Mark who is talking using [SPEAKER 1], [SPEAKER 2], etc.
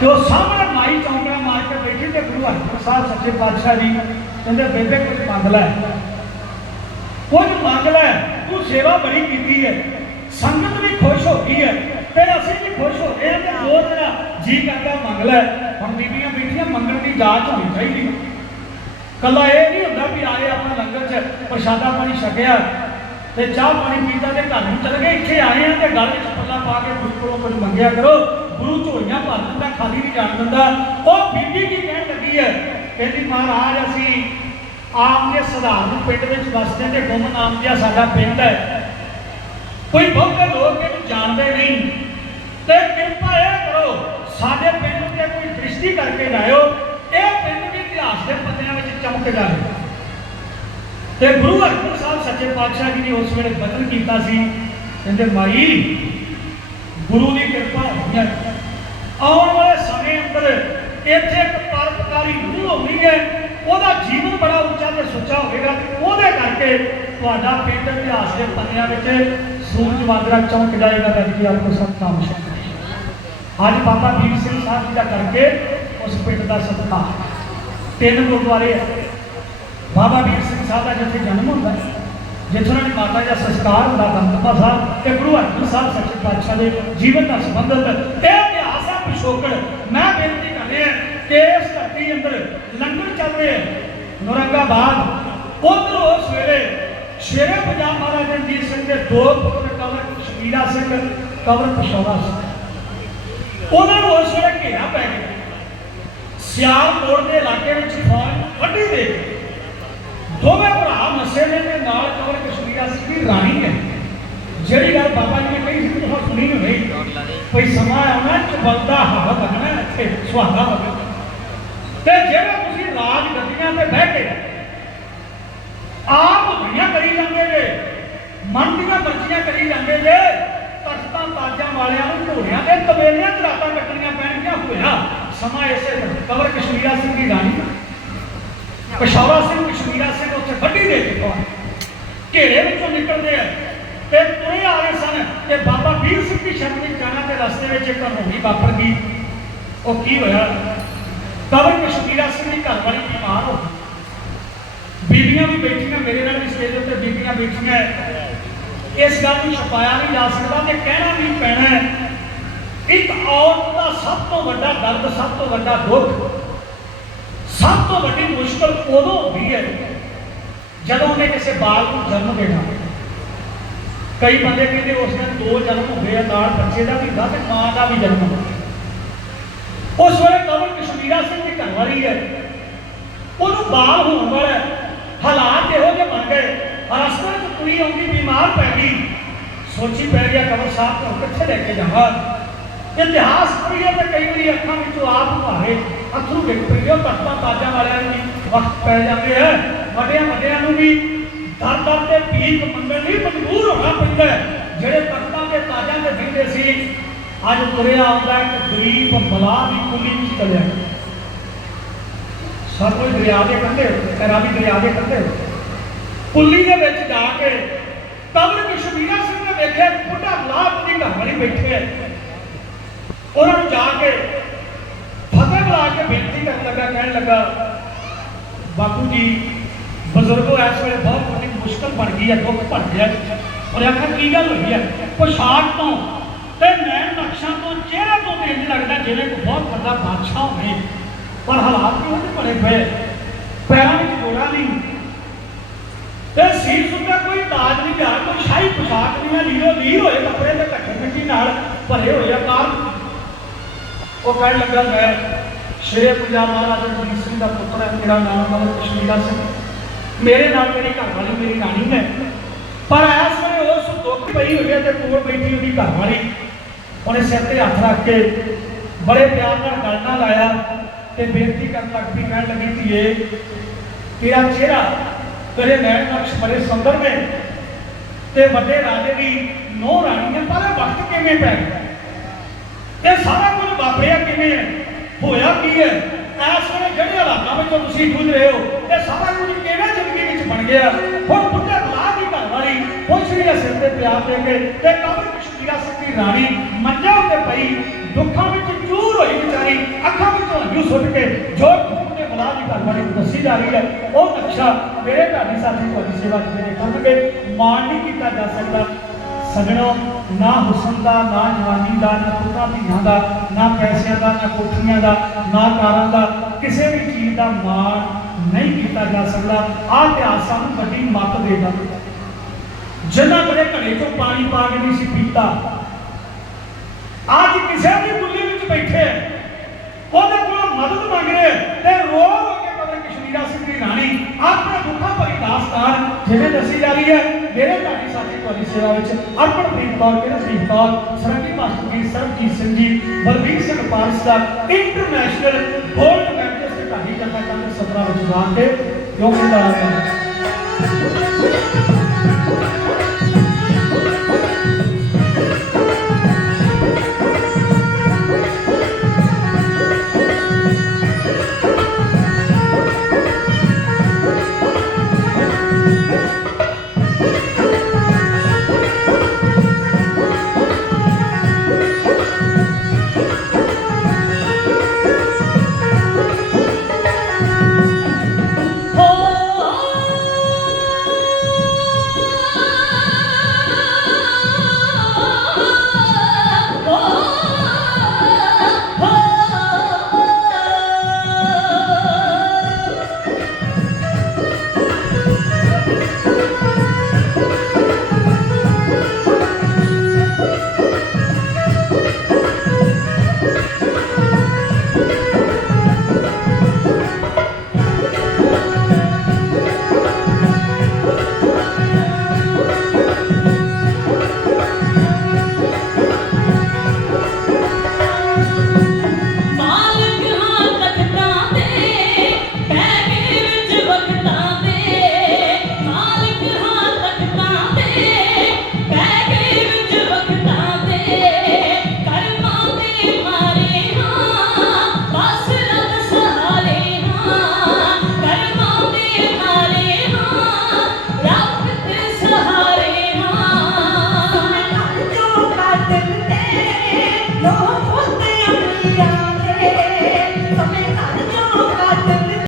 [SPEAKER 1] ਤੇ ਉਹ ਸਾਹਮਣੇ ਮਾਈ ਚੌਂਕੜਾ ਮਾਰ ਕੇ ਬੈਠੀ ਤੇ ਗੁਰੂ ਹਰਗੋਬਿੰਦ ਸਾਹਿਬ ਸੱਚੇ ਪਾਤਸ਼ਾਹ ਜੀ ਕਹਿੰਦੇ, ਬੇਬੇ ਕੁਝ ਮੰਗ ਲੈ। ਕੁਝ ਮੰਗ ਲੈ। ਤੂੰ ਸੇਵਾ ਬੜੀ ਕੀਤੀ ਹੈ। ਸੰਗਤ ਵੀ ਖੁਸ਼ ਹੋ ਗਈ ਹੈ। ਤੇ ਅਸੀਂ ਵੀ ਖੁਸ਼ ਹੋ ਗਏ ਤੇ ਜੋ ਤੇਰਾ ਜੀ ਕਰਦਾ ਮੰਗ ਲੈ। ਹੁਣ ਬੀਬੀਆਂ ਬੈਠੀਆਂ, ਮੰਗਣ ਦੀ ਜਾਂਚ ਹੋਣੀ ਚਾਹੀਦੀ। ਹੈ ਕੱਲਾ ਇਹ ਨਹੀਂ ਹੁੰਦਾ ਵੀ ਆਏ ਆਪਾਂ ਲੰਗਰ 'ਚ ਪ੍ਰਸ਼ਾਦਾ ਪਾਣੀ ਛਕਿਆ ਤੇ ਚਾਹ ਪਾਣੀ ਪੀਤਾ ਤੇ ਘਰ ਨੂੰ ਚਲੇ ਗਏ। ਇੱਥੇ ਆਏ ਆ ਤੇ ਗਲ ਚ ਪੱਲਾ ਪਾ ਕੇ ਕੁਝ ਮੰਗਿਆ ਕਰੋ, ਗੁਰੂ ਝੋਲੀਆਂ ਭਰ ਦਿੰਦਾ, ਖਾਲੀ ਨਹੀਂ ਜਾਣ ਦਿੰਦਾ। ਉਹ ਬੀਬੀ ਕੀ ਕਹਿਣ ਲੱਗੀ ਹੈ? ਕਹਿੰਦੀ, ਮਹਾਰਾਜ, ਅਸੀਂ ਆਪ ਦੇ ਸਧਾਰਨ ਪਿੰਡ ਵਿੱਚ ਵਸਦੇ ਤੇ ਗੁੰਮ ਨਾਮ ਜਿਹਾ ਸਾਡਾ ਪਿੰਡ ਹੈ। ਕੋਈ ਬਹੁਤੇ ਲੋਕ ਇਹਨੂੰ ਜਾਣਦੇ ਨਹੀਂ। ਤੇ ਕਿਰਪਾ ਇਹ ਕਰੋ, ਸਾਡੇ ਪਿੰਡ ਤੇ ਕੋਈ ਦ੍ਰਿਸ਼ਟੀ ਕਰਕੇ ਲਾਇਓ, ਇਹ ਪਿੰਡ ਵੀ ਇਤਿਹਾਸ ਦੇ ਪੱਤਿਆਂ ਵਿੱਚ ਚਮਕ ਜਾਵੇ। ਤੇ ਗੁਰੂ ਹਰਗੋਬਿੰਦ ਸਾਹਿਬ ਸੱਚੇ ਪਾਤਸ਼ਾਹ ਜੀ ਨੇ ਉਸ ਵੇਲੇ ਬਚਨ ਕੀਤਾ ਸੀ। ਕਹਿੰਦੇ, ਮਾਈ ਗੁਰੂ ਦੀ ਕਿਰਪਾ ਹੋਈ ਹੈ। ਆਉਣ ਵਾਲੇ ਸਮੇਂ ਅੰਦਰ ਇੱਥੇ ਇੱਕ ਪਰਪਕਾਰੀ ਰੂਹ ਹੋਣੀ ਹੈ। ਉਹਦਾ ਜੀਵਨ ਬੜਾ ਉੱਚਾ ਤੇ ਸੁੱਚਾ ਹੋਵੇਗਾ ਤੇ ਉਹਦੇ ਕਰਕੇ ਤੁਹਾਡਾ ਪਿੰਡ ਇਤਿਹਾਸ ਦੇ ਪੰਨਿਆਂ ਵਿੱਚ ਸੂਰਜ ਵਾਦਰਾ ਚਮਕ ਜਾਏਗਾ ਤਾਂ ਜੀ ਆਪਕੋ ਸਭ ਕੰਮ ਅੱਜ ਬਾਬਾ ਵੀਰ ਸਿੰਘ ਸਾਹਿਬ ਜੀ ਦਾ ਕਰਕੇ ਉਸ ਪਿੰਡ ਦਾ ਸਤਿਕਾਰ ਤਿੰਨ ਗੁਰਦੁਆਰੇ ਬਾਬਾ ਵੀਰ ਸਿੰਘ ਸਾਹਿਬ ਦਾ ਜਿੱਥੇ ਜਨਮ ਹੁੰਦਾ ਹੈ ਜਿੱਥੇ ਉਹਨਾਂ ਦੀ ਮਾਤਾ ਦਾ ਸੰਸਕਾਰ ਹੁੰਦਾ ਦਮਦਮਾ ਸਾਹਿਬ ਤੇ ਗੁਰੂ ਹਰਗੋਬਿੰਦ ਸਾਹਿਬ ਸੱਚੇ ਪਾਤਸ਼ਾਹ ਦੇ ਜੀਵਨ ਨਾਲ ਸੰਬੰਧਿਤ ਇਹ ਇਤਿਹਾਸ ਹੈ ਪਿਛੋਕੜ। ਮੈਂ ਬੇਨਤੀ ਕਰ ਰਿਹਾ ਕਿ ਇਸ ਧਰਤੀ ਅੰਦਰ ਲੰਗਰ ਚੱਲ ਰਿਹਾ ਹੈ ਨੌਰੰਗਾਬਾਦ ਉਧਰ ਉਸ ਵੇਲੇ ਸ਼ੇਰੇ ਪੰਜਾਬ ਮਹਾਰਾਜ ਰਣਜੀਤ ਸਿੰਘ ਦੇ ਦੋ ਪੁੱਤਰ, ਕਵਰ ਕਸ਼ਮੀਰਾ ਸਿੰਘ, ਕਵਰ ਪਸ਼ੌਰਾ ਸਿੰਘ। ਉਹਨਾਂ ਨੂੰ ਉਸ ਵੇਲੇ ਘੇਰਾ ਪੈ ਗਿਆ। ਸਿਆਲ ਮੋੜ ਦੇ ਇਲਾਕੇ ਵਿੱਚ ਫੌਜ ਵੱਡੀ ਦੇ ਦੋਵੇਂ ਭਰਾ ਮੱਸੇ ਨੇ ਤੇ ਨਾਲ ਕਵਰ ਕਸ਼ਮੀਰਾ ਸਿੰਘ ਦੀ ਰਾਣੀ ਹੈ ਜਿਹੜੀ ਗੱਲ ਬਾਬਾ ਜੀ ਨੇ ਕਹੀ ਸੀ ਤੁਸੀਂ ਸੁਣੀ ਨਹੀਂ ਕੋਈ ਸਮਾਂ ਆਉਣਾ ਚਬਲਦਾ ਹਵਾ ਲੱਗਣਾ ਇੱਥੇ ਸੁਹਾਗਾ ਲੱਗਣਾ ਤੇ ਜਿਹੜੇ ਤੁਸੀਂ ਰਾਜ ਗੱਦੀਆਂ ਤੇ ਬਹਿ ਕੇ ਆਪ ਦੁਨੀਆ ਕਰੀ ਜਾਂਦੇ ਜੇ ਮਨ ਦੀਆਂ ਮਰਜ਼ੀਆਂ ਕਰੀ ਜਾਂਦੇ ਜੇ ਤਖਤਾਂ ਤਾਜਾਂ ਵਾਲਿਆਂ ਨੂੰ ਘੋੜਿਆਂ ਦੇ ਤਬੇਲਿਆਂ ਚ ਰਾਤਾਂ ਕੱਟਣੀਆਂ ਪੈਣਗੀਆਂ ਹੋਇਆ ਸਮਾਂ ਇਸੇ ਕਵਰ ਕਸ਼ਮੀਰਾ ਸਿੰਘ ਦੀ ਰਾਣੀ ਪਸ਼ਾਵਾ ਸਿੰਘ, ਕਸ਼ਮੀਰਾ ਸਿੰਘ ਉੱਥੇ ਵੱਡੀ ਦੇ ਦਿੱਤਾ ਘੇਰੇ ਵਿੱਚੋਂ ਨਿਕਲਦੇ ਆ, ਤੇ ਤੁਰੇ ਆ ਰਹੇ ਸਨ ਤੇ ਬਾਬਾ ਵੀਰ ਸਿੰਘ ਦੀ ਸ਼ਰਨ ਵਿੱਚ ਜਾਣਾ ਤੇ ਰਸਤੇ ਵਿੱਚ ਇੱਕ ਹੋਣੀ ਵਾਪਰ ਗਈ। ਉਹ ਕੀ ਹੋਇਆ? ਕਵਰ ਕਸ਼ਮੀਰਾ ਸਿੰਘ ਦੀ ਘਰ ਵਾਲੀ ਬਿਮਾਰ ਹੋ ਬੀਬੀਆਂ ਵੀ ਬੈਠੀਆਂ ਮੇਰੇ ਨਾਲ ਵੀ ਸਟੇਜ ਉੱਤੇ ਬੀਬੀਆਂ ਬੈਠੀਆਂ ਇਸ ਗੱਲ ਨੂੰ ਛੁਪਾਇਆ ਨਹੀਂ ਜਾ ਸਕਦਾ ਤੇ ਕਹਿਣਾ ਵੀ ਪੈਣਾ ਇੱਕ ਔਰਤ ਦਾ ਸਭ ਤੋਂ ਵੱਡਾ ਦਰਦ, ਸਭ ਤੋਂ ਵੱਡਾ ਦੁੱਖ ਸਭ ਤੋਂ ਵੱਡੀ ਮੁਸ਼ਕਲ ਉਦੋਂ ਹੁੰਦੀ ਹੈ ਜਦੋਂ ਉਹਨੇ ਕਿਸੇ ਬਾਲ ਨੂੰ ਜਨਮ ਦੇਣਾ। ਕਈ ਬੰਦੇ ਕਹਿੰਦੇ ਉਸ ਦਿਨ ਦੋ ਜਨਮ ਹੁੰਦੇ ਆ, ਨਾਲ ਬੱਚੇ ਦਾ ਵੀ ਹੁੰਦਾ ਤੇ ਮਾਂ ਦਾ ਵੀ ਜਨਮ ਹੁੰਦਾ। ਉਸ ਵੇਲੇ ਕਮਲ ਕਸ਼ਮੀਰਾ ਸਿੰਘ ਦੀ ਘਰਵਾਲੀ ਹੈ। ਉਹਨੂੰ ਬਾਲ ਹੋਣ ਵਾਲਾ ਹਾਲਾਤ ਇਹੋ ਜਿਹੇ ਬਣ ਗਏ। ਰਸਤੇ 'ਚ ਕੁੜੀ ਆਉਂਦੀ, ਬਿਮਾਰ ਪੈ ਗਈ। ਸੋਚੀ ਪੈ ਗਿਆ ਕਵਰ ਸਾਹਿਬ ਨੂੰ ਕਿੱਥੇ ਲੈ ਕੇ ਜਾਵਾਂ? ਇਤਿਹਾਸ ਪੜ੍ਹੀਏ ਤੇ ਕਈ ਵਾਰੀ ਅੱਖਾਂ ਵਿੱਚੋਂ ਆਪ ਭਾਰੇ ਅਥਰੂ ਡਿੱਗ ਪੈਂਦੇ ਉਹ ਤਖਤਾਂ ਵਾਲਿਆਂ ਨੂੰ ਵੀ ਵਕਤ ਪੈ ਜਾਂਦੇ ਹੈ ਵੱਡਿਆਂ ਵੱਡਿਆਂ ਨੂੰ ਵੀ ਦਰ ਦਰ ਤੇ ਭੀਖ ਮੰਗਣ ਲਈ ਮਜਬੂਰ ਹੋਣਾ ਪੈਂਦਾ ਜਿਹੜੇ ਤਖਤਾਂ ਤੇ ਤਾਜਾਂ ਤੇ ਬਹਿੰਦੇ ਸੀ, ਅੱਜ ਤੁਰਿਆ ਆਉਂਦਾ ਇੱਕ ਗਰੀਬ ਬਲਾ ਦੀ ਕੁਲੀ ਵਿੱਚ ਚਲਿਆ। ਸਭ ਕੋਈ ਦਰਿਆ ਦੇ ਕੰਢੇ ਤੇ ਰਾਵੀ ਦਰਿਆ ਦੇ ਕੰਢੇ ਕੁੱਲੀ ਦੇ ਵਿੱਚ ਜਾ ਕੇ ਕਬਰ ਕਸ਼ਮੀਰਾ ਸਿੰਘ ਨੇ ਵੇਖਿਆ ਇੱਕ ਬੁੱਢਾ ਬਲਾਕ ਦੀ ਘਰ ਵਾਲੀ ਬੈਠੇ ਉਹਨਾਂ ਨੂੰ ਜਾ ਕੇ ਬੇਨਤੀ ਕਰਨ ਲੱਗਾ ਕਹਿਣ ਲੱਗਾ, ਬਾਪੂ ਜੀ, ਬਜ਼ੁਰਗੋ, ਇਸ ਵੇਲੇ ਬਹੁਤ ਵੱਡੀ ਮੁਸ਼ਕਲ ਬਣ ਗਈ ਹੈ, ਦੁੱਖ ਭਰ ਗਿਆ ਔਰ ਆਖਰ ਕੀ ਗੱਲ ਹੋਈ ਹੈ? ਪੋਸ਼ਾਕ ਤੋਂ ਤੇ ਨੈਣ ਨਕਸ਼ਾਂ ਤੋਂ ਚਿਹਰੇ ਤੋਂ ਤੇ ਇੰਜ ਲੱਗਦਾ ਜਿਵੇਂ ਕੋਈ ਬਹੁਤ ਵੱਡਾ ਬਾਦਸ਼ਾਹ ਹੋਵੇ। ਪਰ ਹਾਲਾਤ ਕਿਉਂ ਨਹੀਂ ਬਣੇ ਪਏ ਪੈਰਾਂ ਵਿੱਚ ਜੋੜਾ ਨਹੀਂ। ਤੇ ਸੀਰ ਸੁੱਤਾ ਕੋਈ ਤਾਜ ਨਹੀਂ ਆ ਕੋਈ ਸ਼ਾਹੀ ਪੋਸ਼ਾਕ ਨਹੀਂ ਹੈ। ਲੀਰੋ ਲੀਰ ਹੋਏ ਕੱਪੜੇ ਤੇ ਢੱਕਣ ਮਿੱਟੀ ਨਾਲ ਭਰੇ ਹੋਏ ਆ ਕਾਰ। ਉਹ ਕਹਿਣ ਲੱਗਾ, ਮੈਂ ਸ਼ੇਰ ਪੰਜਾਬ ਮਹਾਰਾਜਾ ਰਣਜੀਤ ਸਿੰਘ ਦਾ ਪੁੱਤਰ ਹੈ, ਮੇਰਾ ਨਾਮ ਕਮਲ ਕਸ਼ਮੀਰਾ ਸਿੰਘ ਮੇਰੇ ਨਾਲ ਮੇਰੀ ਘਰ ਵਾਲੀ, ਮੇਰੀ ਰਾਣੀ ਹੈ। ਪਰ ਇਸ ਵੇਲੇ ਉਸ ਦੁੱਖ ਪਈ ਹੋਈ ਹੈ ਤੇ ਕੋਲ ਬੈਠੀ ਉਹਦੀ ਘਰ ਵਾਲੀ। ਉਹਨੇ ਸਿਰ ਤੇ ਹੱਥ ਰੱਖ ਕੇ ਬੜੇ ਪਿਆਰ ਨਾਲ ਗੱਲ ਨਾਲ ਲਾਇਆ ਤੇ ਬੇਨਤੀ ਕਰਨ ਲੱਗ ਪਈ, ਕਹਿਣ ਲੱਗੀ, ਧੀਏ, ਤੇਰਾ ਚਿਹਰਾ ਤੇਰੇ ਨੈਣ ਨਕਸ਼ ਬੜੇ ਸੁੰਦਰ ਨੇ ਤੇ ਵੱਡੇ ਰਾਜੇ ਦੀ ਨੋ ਰਾਣੀ ਹੈ ਪਰ ਇਹ ਵਕਤ ਕਿਵੇਂ ਪੈ ਗਿਆ? ਇਹ ਸਾਰਾ ਕੁਝ ਵਾਪਰਿਆ ਕਿਵੇਂ ਹੈ? ਹੋਇਆ ਕੀ ਹੈ? ਇਸ ਵੇਲੇ ਜਿਹੜੇ ਹਾਲਾਤਾਂ ਵਿੱਚੋਂ ਤੁਸੀਂ ਗੁਜ਼ਰ ਰਹੇ ਹੋ? ਇਹ ਸਾਰਾ ਕੁਝ ਕਿਵੇਂ ਜ਼ਿੰਦਗੀ ਵਿੱਚ ਬਣ ਗਿਆ? ਹੁਣ ਬੁੱਢੇ ਬਲਾ ਦੀ ਘਰ ਵਾਲੀ ਪੁੱਛ ਸਿਰ ਤੇ ਪਿਆਰ ਦੇ ਕੇ ਤੇ ਕਬਰ ਕਸ਼ਮੀਰਾ ਸਿੰਘ ਰਾਣੀ ਮੰਜਾ ਉੱਤੇ ਪਈ, ਦੁੱਖਾਂ ਵਿੱਚ ਚੂਰ ਹੋਈ ਵਿਚਾਰੀ ਸੁੱਟ ਕੇ ਜੋ ਉਹਨੇ ਬਣਾ ਦੀ ਘਰ ਨੂੰ ਦੱਸੀ ਜਾ ਰਹੀ ਹੈ। ਉਹ ਨਕਸ਼ਾ ਮੇਰੇ ਢਾਡੀ ਸਾਥੀ ਤੁਹਾਡੀ ਸੇਵਾ ਚ ਮੇਰੇ ਕਰਨਗੇ ਮਾਣ ਨਹੀਂ ਕੀਤਾ ਜਾ ਸਕਦਾ। ਸਜਣੋ ਨਾ ਹੁਸਨ ਦਾ, ਨਾ ਜਵਾਨੀ ਦਾ, ਨਾ ਪੁੱਤਾਂ ਧੀਆਂ ਦਾ, ਨਾ ਪੈਸਿਆਂ ਦਾ, ਨਾ ਕੋਠੀਆਂ ਦਾ, ਨਾ ਕਾਰਾਂ ਦਾ, ਕਿਸੇ ਵੀ ਚੀਜ਼ ਦਾ ਮਾਣ ਨਹੀਂ ਕੀਤਾ ਜਾ ਸਕਦਾ। ਆਹ ਇਤਿਹਾਸ ਸਾਨੂੰ ਵੱਡੀ ਮੱਤ ਦੇਦਾ। ਜਿਨ੍ਹਾਂ ਬੜੇ ਘੜੇ ਚੋਂ ਪਾਣੀ ਪਾ ਕੇ ਨਹੀਂ ਸੀ ਪੀਤਾ, ਅੱਜ ਕਿਸੇ ਵੀ ਦੁੱਲੀ ਵਿੱਚ ਬੈਠੇ ਉਹਦੇ ਕੋਲ ਮਦਦ ਮੰਗ ਰਹੇ ਤੇ ਰੋ ਕੇ ਪਵਨ ਕਸ਼ਮੀਰਾ ਸਿੰਘ ਦੀ ਰਾਣੀ ਆਪਣੇ ਦੁੱਖਾਂ ਭਰੀ ਜਿਵੇਂ ਦੱਸੀ ਜਾ ਰਹੀ ਹੈ, ਮੇਰੇ ਤੁਹਾਡੀ ਸਾਥੀ ਤੁਹਾਡੀ ਸੇਵਾ ਵਿੱਚ ਅਰਪਣਪ੍ਰੀਤ ਕੌਰ ਕਿਰਨਦੀਪ ਕੌਰ, ਸਰੰਗੀ ਮਾਸਟਰ ਜੀ ਸਰਬਜੀਤ ਸਿੰਘ ਜੀ, ਬਲਬੀਰ ਸਿੰਘ ਪਾਰਸ ਦਾ ਇੰਟਰਨੈਸ਼ਨਲ ਗੋਲਡ ਮੈਡਲਿਸਟ ਢਾਡੀ ਜਨਤਾ ਕਾਂਗਰਸ ਵਿੱਚ ਜਾਣ ਕੇ ਯੋਗਦਾਨ ਹੈ